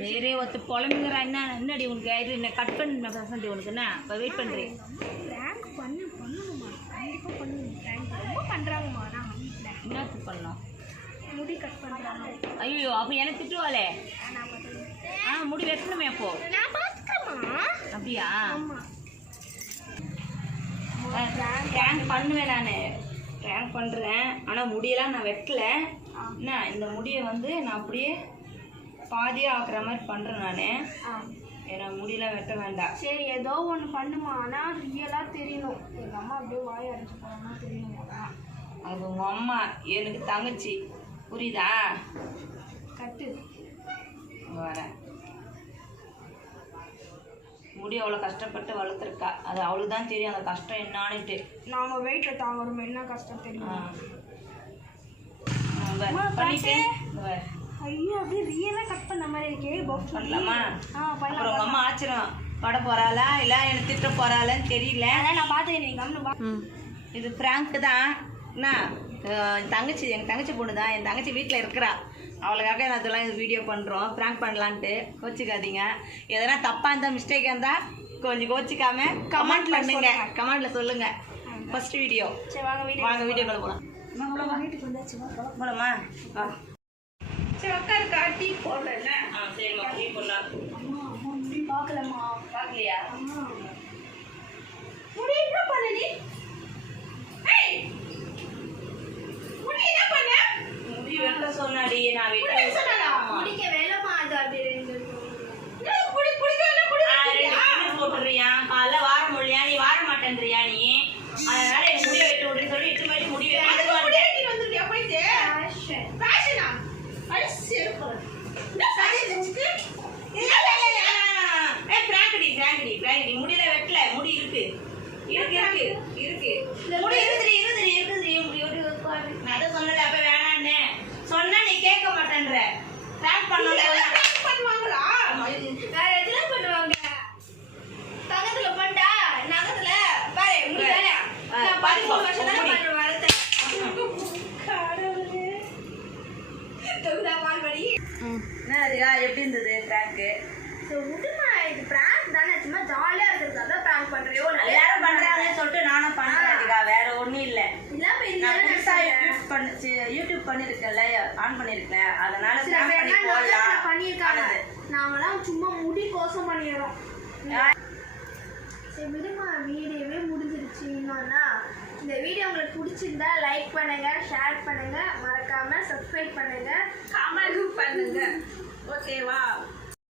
வேறே ஒருத்த புலம்புங்கிற என்னடி உனக்கு இது என்ன கட் பண்ண பசங்க உனக்கு என்ன இப்போ வெயிட் பண்ணுறேன். என்னத்துக்கு பண்ணோம்? முடி கட் பண்ணுறாங்க. ஐயோ அப்போ எனக்கு திட்டுவாளே. முடி வெட்டணுமே அப்போ. அப்படியா? ப்ராங்க் பண்ணுவேன் நான். ப்ராங்க் பண்ணுறேன் ஆனால் முடியெல்லாம் நான் வெட்டல. என்ன இந்த முடியை வந்து நான் அப்படியே பாதியாக ஆக்குற மாதிரி பண்ணுறேன் நான். ஏன்னா முடியெல்லாம் வெட்ட வேண்டாம். சரி ஏதோ ஒன்று பண்ணுமா, ஆனால் ரியலாக தெரியணும். எங்கள் அம்மா அப்படியே வாய் அரைச்சி போகிறோம்னா தெரியணும். அது உங்கள் அம்மா எனக்கு தங்கச்சி, புரியுதா? கட்டு வரேன். முடி அவ்வளோ கஷ்டப்பட்டு வளர்த்துருக்கா, அது அவளுக்கு தான் தெரியும் அந்த கஷ்டம் என்னான்னுட்டு. நாங்கள் வெயிட்டில் தாங்குறோம், என்ன கஷ்டம் தெரியும். பண்ணிட்டு ஐயோ அப்படியே ரியலாக கட் பண்ண மாதிரி இருக்கே. பாக்ஸ் பண்ணலாமா? பண்ணலாம். உங்கள் அம்மா ஆச்சிரும் பட போகிறாளா இல்லை எனக்கு திட்ட போகிறாளான்னு தெரியல. அதான் நான் பார்த்தேன். நீங்கள் இது ப்ராங்க் தான். என்ன தங்கச்சி, எங்கள் தங்கச்சி பொண்ணு தான். என் தங்கச்சி வீட்டில் இருக்கிறா, அவளுக்காக நான் இதெல்லாம் இது வீடியோ பண்ணுறோம். ப்ராங்க் பண்ணலான்ட்டு கோச்சிக்காதீங்க. எதனா தப்பாக இருந்தால் மிஸ்டேக்காக இருந்தால் கொஞ்சம் கோச்சிக்காம கமெண்ட் பண்ணுங்க, கமெண்ட்டில் சொல்லுங்கள். First video. சரி வாங்க வீடியோக்குள்ள போகலாம். வீட்டுக்கு வந்தாச்சு போலாமா? சரி உட்காருக்கா. டீ போடல. சரிம்மா டீ போடலாம். முடி பார்க்கலம்மா. பார்க்கலையா? முடி என்ன பண்ண நீ? முடி என்ன பண்ண? முடி வெட்ட சொன்னாடி. நான் முடிக்க வேலைமா அது அப்படி போட்டுறியா? காலைல வார முடியா, நீ வார மாட்டேன்றியா நீ? அதனால எனக்கு முடிய வெட்ட விடுன்னு சொல்லி இட்டு போயிட்டு முடி வந்துருக்கியா போயிட்டு? ஃபேஷனா? அரிசி எடுப்போம். பிராங்கடி முடியல வெட்டல. முடி இருக்கு முடி இருக்குது. நான் அதை சொன்னல அப்ப வேணான்னு சொன்னா நீ கேட்க மாட்டேன்ற. பிராங்க் பண்ணுவாங்களா? வேற எதுல பண்ணுவாங்க? தங்கத்துல பண்ணா நகத்துல பாரு முடி தானே. நான் 13 வருஷம் தான் பண்ண வரத. கடவுளே. தொகுதா பால் படி. என்னடா எப்படி இருந்தது பிராங்க்? உடுமா இது பிராங்க் தானே, சும்மா ஜாலியா இருக்கிறது. அதான் பிராங்க் பண்றியோ? எல்லாரும் பண்றாங்கன்னு சொல்லிட்டு நானும் பண்றேன்க்கா, வேற ஒண்ணும் இல்ல. நான் புதுசா யூடியூப் பண்ணிருக்கேன்ல, ஆன் பண்ணிருக்கேன், அதனால பண்ணிருக்காங்க. நாங்களாம் சும்மா முடி கோசம் பண்ணிடுறோம். சரி விடுமா, வீடியோவே முடிஞ்சிருச்சு. இன்னொன்னா இந்த வீடியோ உங்களுக்கு பிடிச்சிருந்தா லைக் பண்ணுங்க, ஷேர் பண்ணுங்க, மறக்காம சப்ஸ்கிரைப் பண்ணுங்க, கமெண்ட் பண்ணுங்க. ஓகேவா?